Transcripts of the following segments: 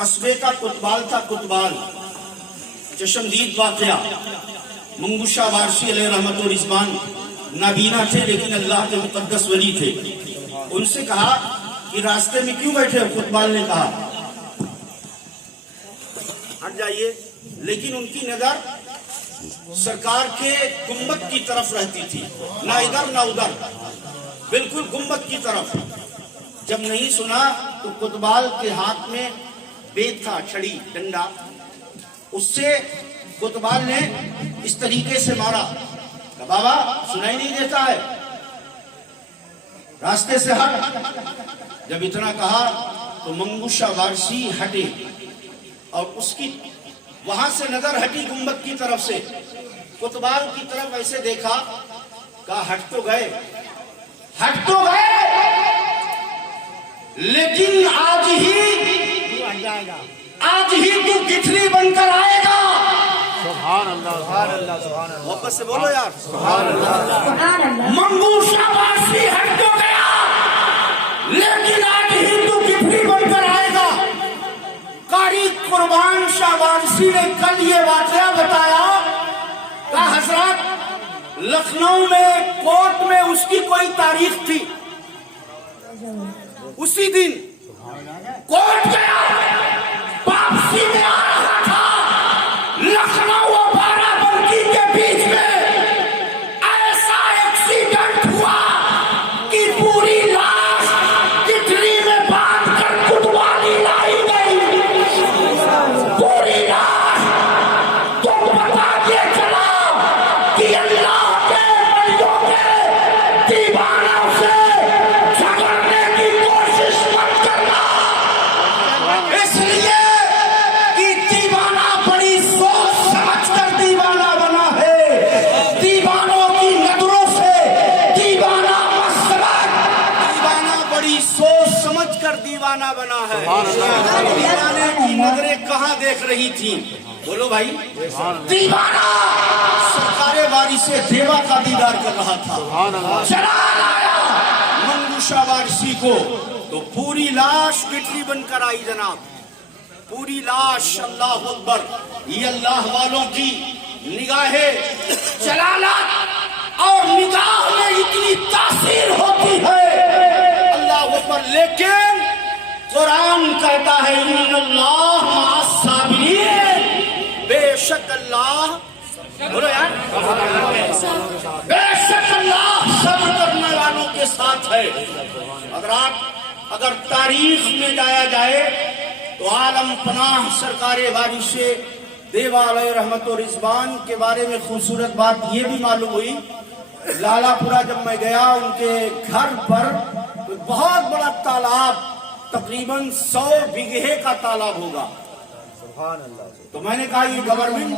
قصبے کا کوتوال تھا، کوتوال چشمدید واقعہ۔ منگو شاہ وارسی علیہ رحمت و رضوان نابینا تھے لیکن اللہ کے مقدس ولی تھے۔ ان سے کہا کہ راستے میں کیوں بیٹھے ہو؟ کوتوال نے کہا ہٹ جائیے، لیکن ان کی نظر سرکار کے گنبد کی طرف رہتی تھی، نہ ادھر نہ ادھر، بالکل گنبد کی طرف۔ جب نہیں سنا تو کوتوال کے ہاتھ میں بیت تھا، چھڑی، ڈنڈا، اس سے کوتوال نے اس طریقے سے مارا کہ بابا سنائی نہیں دیتا ہے، راستے سے ہٹ۔ جب اتنا کہا تو منگو شاہ وارسی ہٹے اور اس کی وہاں سے نظر ہٹی گنبد کی طرف سے، کوتوال کی طرف ایسے دیکھا، کہا ہٹ تو گئے، ہٹ تو گئے، لیکن آج ہی تو گٹھلی بن کر آئے گا۔ سبحان اللہ، سبحان اللہ، سبحان اللہ، محبت سے بولو یار، سبحان اللہ۔ منگو شاہ وارسی ہٹ تو گیا لیکن آج ہی تو گٹھلی بن کر آئے گا۔ قاری قربان شاہ وارسی نے کل یہ واقعہ بتایا کہ حضرت لکھنؤ میں کورٹ میں اس کی کوئی تاریخ تھی، اسی دن کورٹ گیا، واپسی میں آ رہا تھا، لکھنؤ اور بارہ بنکی کے بیچ میں ایسا ایکسیڈنٹ ہوا کہ پوری لاش گٹھلی میں باندھ کر کوتوالی لائی گئی، پوری لاش۔ تو بتا کے چلا کہ اللہ کے بندوں کے دیوانوں سے جھگڑنے کی کوشش مت کرنا، اس لیے کہ دیوانہ بڑی سوچ سمجھ کر دیوانہ بنا ہے، دیوانوں کی نظروں سے دیوانہ مت سمجھ، دیوانہ بڑی سوچ سمجھ کر دیوانہ بنا ہے۔ دیوانے کی نظریں کہاں دیکھ رہی تھیں؟ بولو بھائی، دیوانہ سرکار وارث دیوا کا دیدار کر رہا تھا، چلا لایا منگو شاہ وارسی کو، تو پوری لاش گٹھلی بن کر آئی جناب، پوری لاش۔ اللہ اکبر، یہ اللہ والوں کی نگاہ جلالت اور نگاہ میں اتنی تاثیر ہوتی ہے، اللہ اکبر۔ لیکن قرآن کہتا ہے ان اللہ مع الصابرین، بے شک اللہ، بولو یار، بے شک اللہ صبر کرنے والوں کے ساتھ ہے۔ حضرات اگر تاریخ میں جایا جائے تو عالم پناہ سرکار وارث دیوا علیہ رحمت و رضوان کے بارے میں خوبصورت بات یہ بھی معلوم ہوئی، لالا پورا جب میں گیا ان کے گھر پر تو بہت بڑا تالاب، تقریباً 100 بیگھے کا تالاب ہوگا۔ تو میں نے کہا یہ گورنمنٹ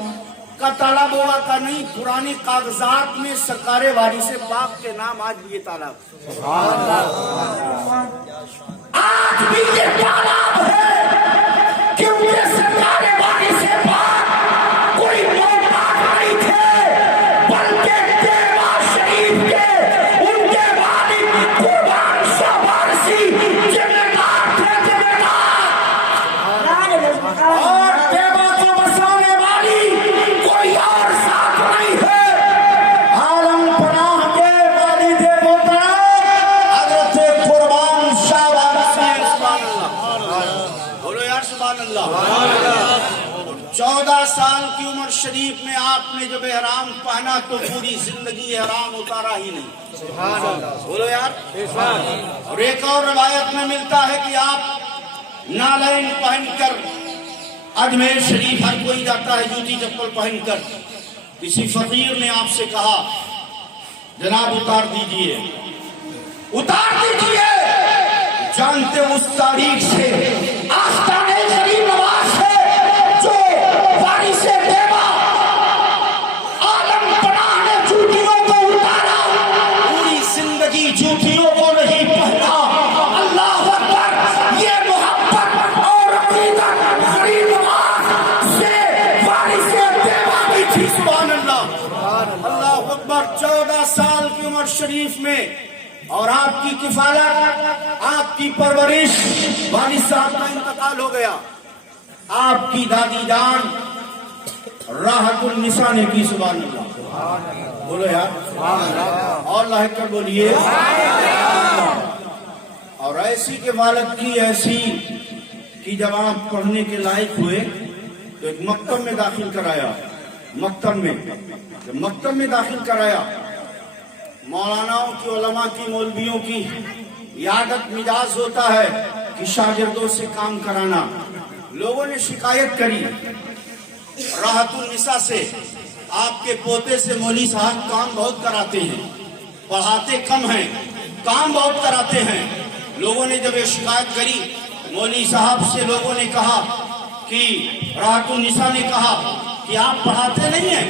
کا تالاب ہوگا کا نہیں، پرانے کاغذات میں سرکار وارث پاک کے نام آج بھی یہ تالاب، آج بھی یہ تالاب ہے، کیونکہ سرکار وارث پاک کوئی محتاج نہیں تھے، بلکہ دیوا شریف کے ان کے والد قربان شاہ وارثی ذمہ دار تھے، ذمہ دار، اور دیوا کو بسانے والی کوئی اور ساتھ نہیں ہے۔ عالم پناہ کے والد محترم حضرت قربان شاہ وارثی، سبحان اللہ، بولو یار سبحان اللہ۔ 14 سال کی عمر شریف میں آپ نے جب احرام پہنا تو پوری زندگی احرام اتارا ہی نہیں، بولو یار۔ اور ایک اور روایت میں ملتا ہے کہ آپ نالین پہن کر اجمیر شریف ہر کوئی جاتا ہے جوتی چپل پہن کر، کسی فقیر نے آپ سے کہا جناب اتار دیجئے، اتار دیجئے، جانتے اس تاریخ سے آستانے غریب نواز ہے جو وارث دیوا عالم پناہ نے جوتیوں کو اتارا، پوری زندگی جوتیوں کو نہیں پہنا۔ اللہ اکبر، یہ محبت اور عقیدت غریب نواز سے وارث دیوا کی تھی، سبحان اللہ، اللہ اکبر۔ 14 سال کی عمر شریف میں اور آپ کی کفالت، آپ کی پرورش، والد صاحب کا انتقال ہو گیا، آپ کی دادی جان راحت النساء نے کی. سبحان اللہ بولو یار, اور لاحق کر بولیے. اور ایسی کے والد کی ایسی کہ جب آپ پڑھنے کے لائق ہوئے تو ایک مکتب میں داخل کرایا. مکتب میں داخل کرایا. مولاناؤں کی, علماء کی, مولویوں کی یہ عادت مزاج ہوتا ہے کہ شاگردوں سے کام کرانا. لوگوں نے شکایت کری راحت النساء سے, آپ کے پوتے سے مولوی صاحب کام بہت کراتے ہیں, پڑھاتے کم ہیں, کام بہت کراتے ہیں. لوگوں نے جب یہ شکایت کری مولوی صاحب سے, لوگوں نے کہا کہ راحت النساء نے کہا کہ آپ پڑھاتے نہیں ہیں,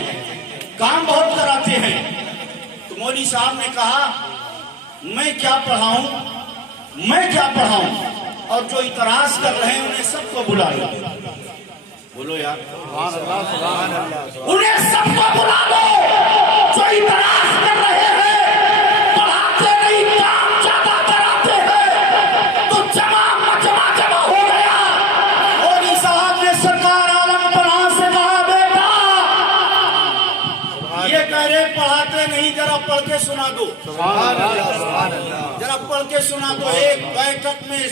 کام بہت کراتے ہیں. تو مولوی صاحب نے کہا میں کیا پڑھاؤں, اور جو اعتراض کر رہے ہیں انہیں سب کو بلا لو. بولو یار, انہیں سب کو بلا لو جو اعتراض کر رہے ہیں, پڑھاتے نہیں, کام زیادہ کراتے ہیں. تو جمع ہو گیا. مولوی صاحب نے سرکار عالم پناہ سے کہا بیٹا یہ کہہ رہے پڑھاتے نہیں, ذرا پڑھ کے سنا دو, ذرا پڑھ کے سنا دو. ایک بیٹھک میں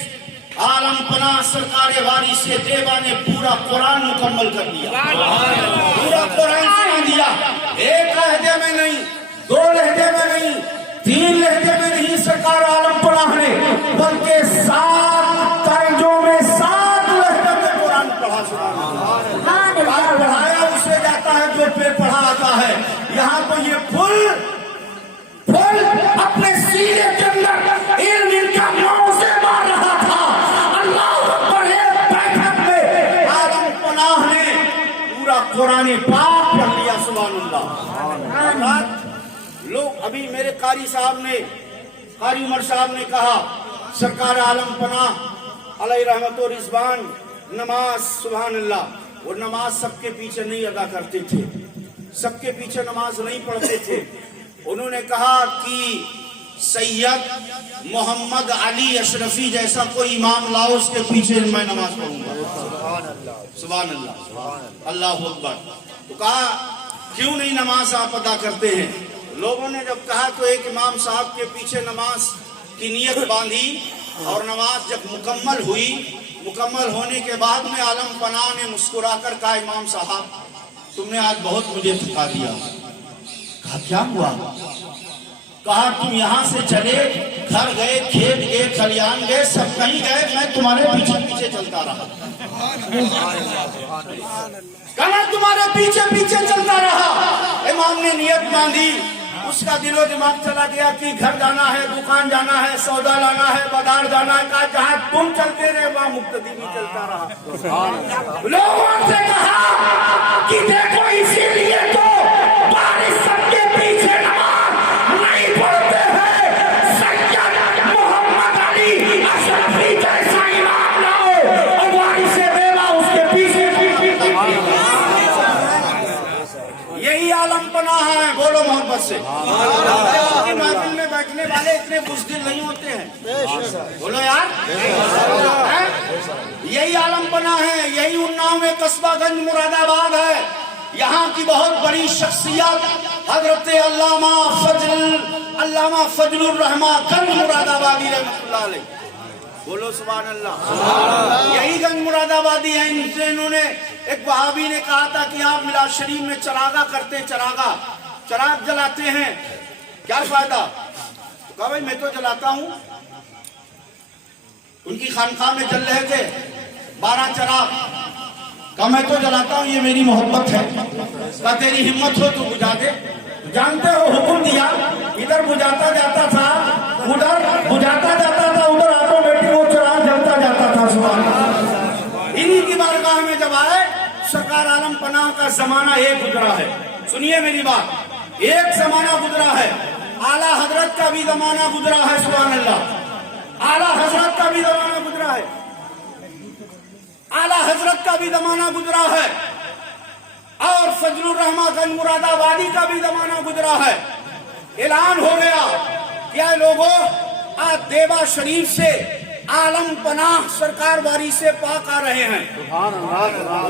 عالم پناہ سرکار وارث دیوا نے پورا قرآن مکمل کر دیا, پورا قرآن سنا دیا. ایک لہجے میں نہیں, دو لہجے میں نہیں, تین لہجے میں نہیں, سرکار عالم پناہ نے بلکہ 7 طرزوں میں 7 لہجے میں قرآن پڑھا. سنا پڑھایا اسے جاتا ہے جو پہ پڑھا آتا ہے. یہاں تو یہ پھول اپنے سینے کے اندر علم ان کا موزے مار رہا تھا. قرآن پاک پڑھ لیا. سبحان اللہ. لوگ ابھی میرے قاری صاحب نے, قاری عمر صاحب نے کہا سرکار عالم پناہ علیہ رحمت و رضوان نماز, سبحان اللہ, وہ نماز سب کے پیچھے نہیں ادا کرتے تھے, سب کے پیچھے نماز نہیں پڑھتے تھے. انہوں نے کہا کہ سید محمد علی اشرفی جیسا کوئی امام لاؤ, اس کے پیچھے میں نماز پڑھوں گا. سبحان اللہ, اللہ اکبر. تو کہا کیوں نہیں نماز آپ ادا کرتے ہیں؟ لوگوں نے جب کہا تو ایک امام صاحب کے پیچھے نماز کی نیت باندھی, اور نماز جب مکمل ہوئی, مکمل ہونے کے بعد میں عالم پناہ نے مسکرا کر کہا امام صاحب تم نے آج بہت مجھے تھکا دیا. کہا کیا ہوا؟ کہا تم یہاں سے چلے, گھر گئے, کھیت گئے, کھلیان گئے, سب کہیں گئے, میں تمہارے پیچھے پیچھے چلتا رہا. کہا تمہارے پیچھے پیچھے چلتا رہا. امام نے نیت باندھی, اس کا دل و دماغ چلا گیا کہ گھر جانا ہے, دکان جانا ہے, سودا لانا ہے, بازار جانا ہے. کہا جہاں تم چلتے رہے وہاں مقتدی بھی چلتا رہا. لوگوں سے کہا کہ دیکھو اسی لیے تو بارش سب کے پیچھے نماز نہیں پڑھتے ہیں. سید محمد علی اشرفی جیسا امام لاؤ اور وارث دیوا اس کے پیچھے. یہی عالم پناہ ہے. بولو محبت سے. محفل میں بیٹھنے والے اتنے بزدل نہیں ہوتے ہیں. بولو یار, یہی عالم پناہ ہے. یہی اناؤ میں قصبہ گنج مراد آباد ہے. یہاں کی بہت بڑی شخصیت حضرت علامہ فضل الرحمن گنج مراد آبادی رحمۃ اللہ علیہ. بولو سبحان اللہ. یہی گنج مراد آبادی ہے. انہوں نے, ایک وہابی نے کہا تھا کہ آپ میلاد شریف میں چراغا کرتے, چراغ جلاتے ہیں, کیا فائدہ؟ تو کہا بھائی میں تو جلاتا ہوں. ان کی خانقاہ میں جل رہے تھے 12 چراغ. کہا میں تو جلاتا ہوں, یہ میری محبت ہے. کہا تیری ہمت ہو تو بجھا دے. جانتے ہو حکم دیا, ادھر بجھاتا جاتا تھا, ادھر بجھاتا جاتا تھا, ادھر آٹومیٹک وہ چراغ جلتا جاتا تھا. سبحان اللہ. انہی کی بارگاہ میں جب آئے, سرکار عالم پناہ کا زمانہ ایک گزرا ہے. سنیے میری بات, ایک زمانہ گزرا ہے. اعلیٰ حضرت کا بھی زمانہ گزرا ہے. سبحان اللہ. اعلیٰ حضرت کا بھی زمانہ گزرا ہے. اعلیٰ حضرت کا بھی زمانہ گزرا ہے. اور فضل الرحمن گنج مراد آبادی کا بھی زمانہ گزرا ہے. اعلان ہو گیا, کیا لوگوں آج دیوا شریف سے عالم پناہ سرکار باری سے پاک آ رہے ہیں. سبحان اللہ.